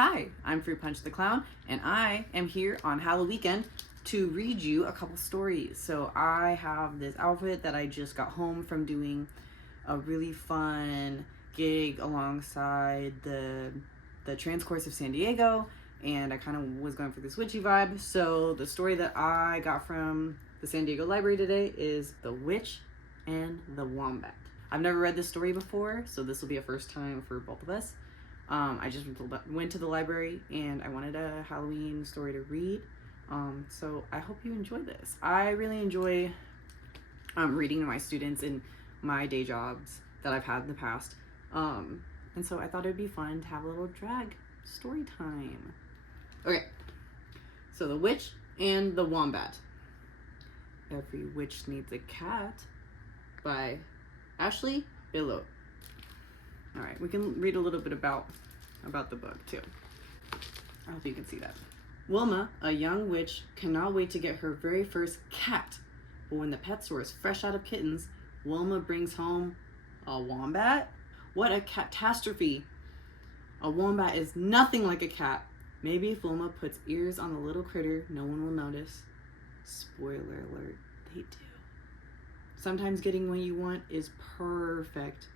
Hi, I'm Fruit Punch the Clown, and I am here on Halloween weekend to read you a couple stories. So I have this outfit that I just got home from doing a really fun gig alongside the Transcourse of San Diego, and I kind of was going for this witchy vibe. So the story that I got from the San Diego Library today is The Witch and the Wombat. I've never read this story before, so this will be a first time for both of us. I just went to the library and I wanted a Halloween story to read. So I hope you enjoy this. I really enjoy reading to my students in my day jobs that I've had in the past. And so I thought it'd be fun to have a little drag story time. Okay, so The Witch and the Wombat. Every Witch Needs a Cat by Ashley Belote. All right, we can read a little bit about the book too. I hope you can see that. Wilma, a young witch, cannot wait to get her very first cat. But when the pet store is fresh out of kittens, Wilma brings home a wombat? What a catastrophe! A wombat is nothing like a cat. Maybe if Wilma puts ears on the little critter, no one will notice. Spoiler alert, they do. Sometimes getting what you want is perfect,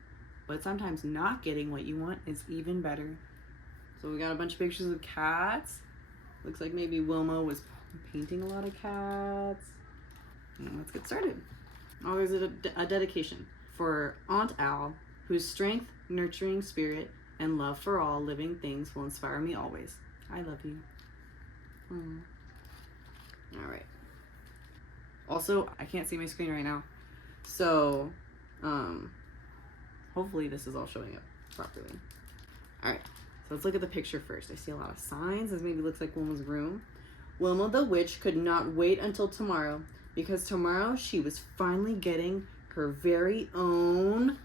but sometimes not getting what you want is even better. So we got a bunch of pictures of cats. Looks like maybe Wilma was painting a lot of cats. Let's get started. Oh, there's a dedication for Aunt Al, whose strength, nurturing spirit, and love for all living things will inspire me always. I love you. All right. Also, I can't see my screen right now, so hopefully this is all showing up properly. All right, so let's look at the picture first. I see a lot of signs. This maybe looks like Wilma's room. Wilma the witch could not wait until tomorrow, because tomorrow she was finally getting her very own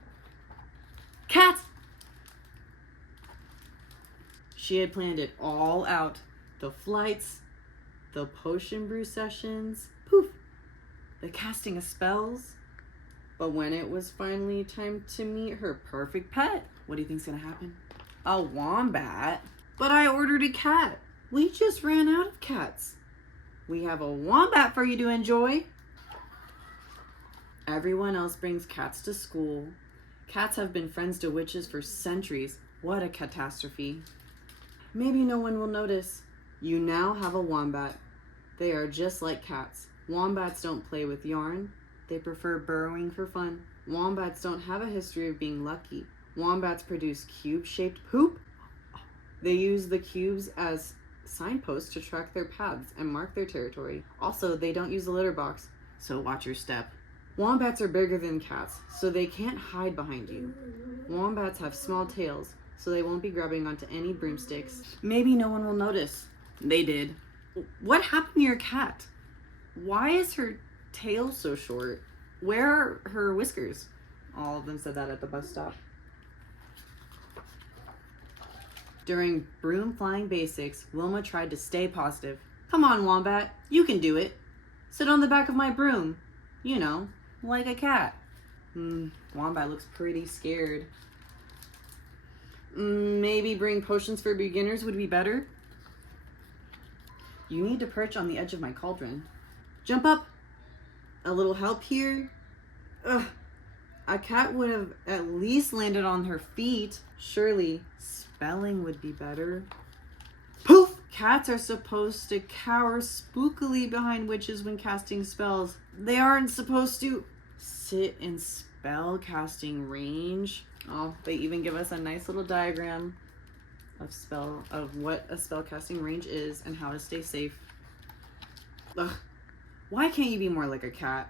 cat. She had planned it all out. The flights, the potion brew sessions, poof, the casting of spells. But when it was finally time to meet her perfect pet, what do you think's gonna happen? A wombat? But I ordered a cat. We just ran out of cats. We have a wombat for you to enjoy. Everyone else brings cats to school. Cats have been friends to witches for centuries. What a catastrophe. Maybe no one will notice. You now have a wombat. They are just like cats. Wombats don't play with yarn. They prefer burrowing for fun. Wombats don't have a history of being lucky. Wombats produce cube-shaped poop. They use the cubes as signposts to track their paths and mark their territory. Also, they don't use a litter box, so watch your step. Wombats are bigger than cats, so they can't hide behind you. Wombats have small tails, so they won't be grabbing onto any broomsticks. Maybe no one will notice. They did. What happened to your cat? Why is her tail so short? Where are her whiskers? All of them said that at the bus stop. During broom flying basics, Wilma tried to stay positive. Come on, Wombat, you can do it. Sit on the back of my broom. You know, like a cat. Wombat looks pretty scared. Maybe bring potions for beginners would be better. You need to perch on the edge of my cauldron. Jump up. A little help here. Ugh. A cat would have at least landed on her feet. Surely spelling would be better. Poof! Cats are supposed to cower spookily behind witches when casting spells. They aren't supposed to sit in spell casting range. Oh, they even give us a nice little diagram of what a spell casting range is and how to stay safe. Ugh. Why can't you be more like a cat?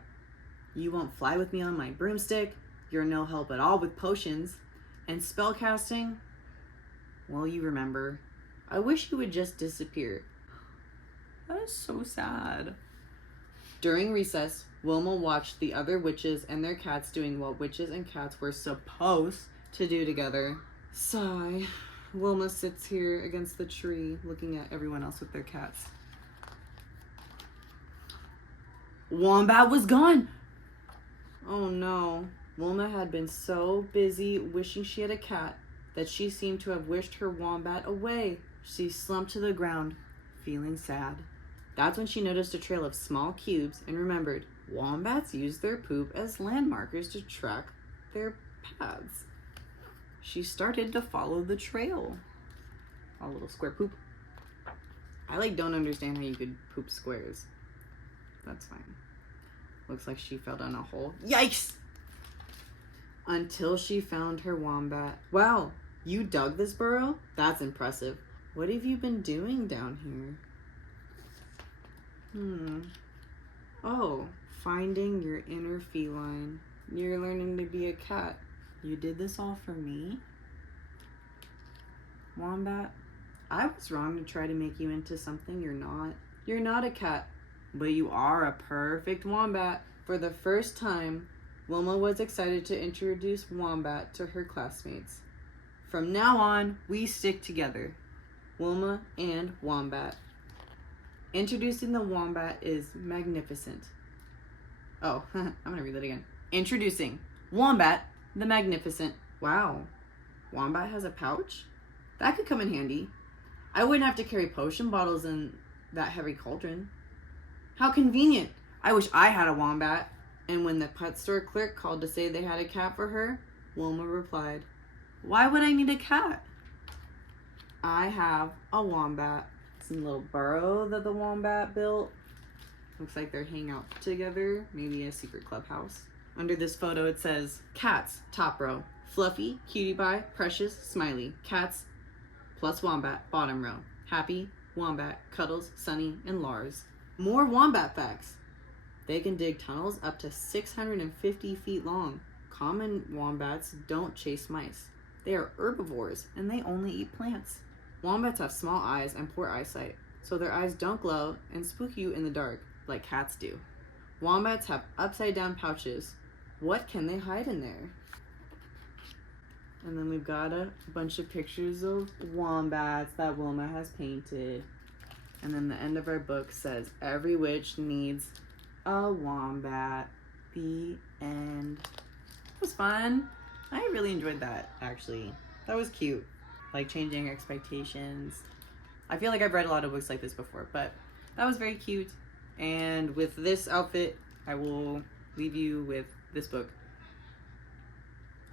You won't fly with me on my broomstick. You're no help at all with potions. And spell casting? Well, you remember. I wish you would just disappear. That is so sad. During recess, Wilma watched the other witches and their cats doing what witches and cats were supposed to do together. Sigh. Wilma sits here against the tree looking at everyone else with their cats. Wombat was gone. Oh no. Wilma had been so busy wishing she had a cat that she seemed to have wished her wombat away. She slumped to the ground, feeling sad. That's when she noticed a trail of small cubes and remembered wombats use their poop as landmarkers to track their paths. She started to follow the trail. A little square poop. I don't understand how you could poop squares. That's fine. Looks like she fell down a hole. Yikes! Until she found her wombat. Wow, you dug this burrow? That's impressive. What have you been doing down here? Oh, finding your inner feline. You're learning to be a cat. You did this all for me? Wombat, I was wrong to try to make you into something you're not. You're not a cat, but you are a perfect wombat. For the first time, Wilma was excited to introduce Wombat to her classmates. From now on, we stick together. Wilma and Wombat. Introducing the Wombat is magnificent. Oh, I'm gonna read that again. Introducing Wombat the Magnificent. Wow, Wombat has a pouch? That could come in handy. I wouldn't have to carry potion bottles in that heavy cauldron. How convenient. I wish I had a wombat. And when the pet store clerk called to say they had a cat for her, Wilma replied, why would I need a cat? I have a wombat. It's a little burrow that the wombat built. Looks like they're hanging out together, maybe a secret clubhouse. Under this photo it says, cats, top row. Fluffy, cutie pie, precious, smiley. Cats plus wombat, bottom row. Happy, wombat, cuddles, sunny, and Lars. More wombat facts. They can dig tunnels up to 650 feet long. Common wombats don't chase mice. They are herbivores and they only eat plants. Wombats have small eyes and poor eyesight, so their eyes don't glow and spook you in the dark like cats do. Wombats have upside down pouches. What can they hide in there? And then we've got a bunch of pictures of wombats that Wilma has painted. And then the end of our book says, every witch needs a wombat. The end. It was fun. I really enjoyed that, actually. That was cute. Like changing expectations. I feel like I've read a lot of books like this before, but that was very cute. And with this outfit, I will leave you with this book.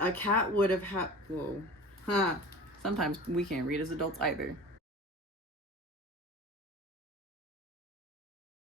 A cat would have had... Whoa. Huh. Sometimes we can't read as adults either.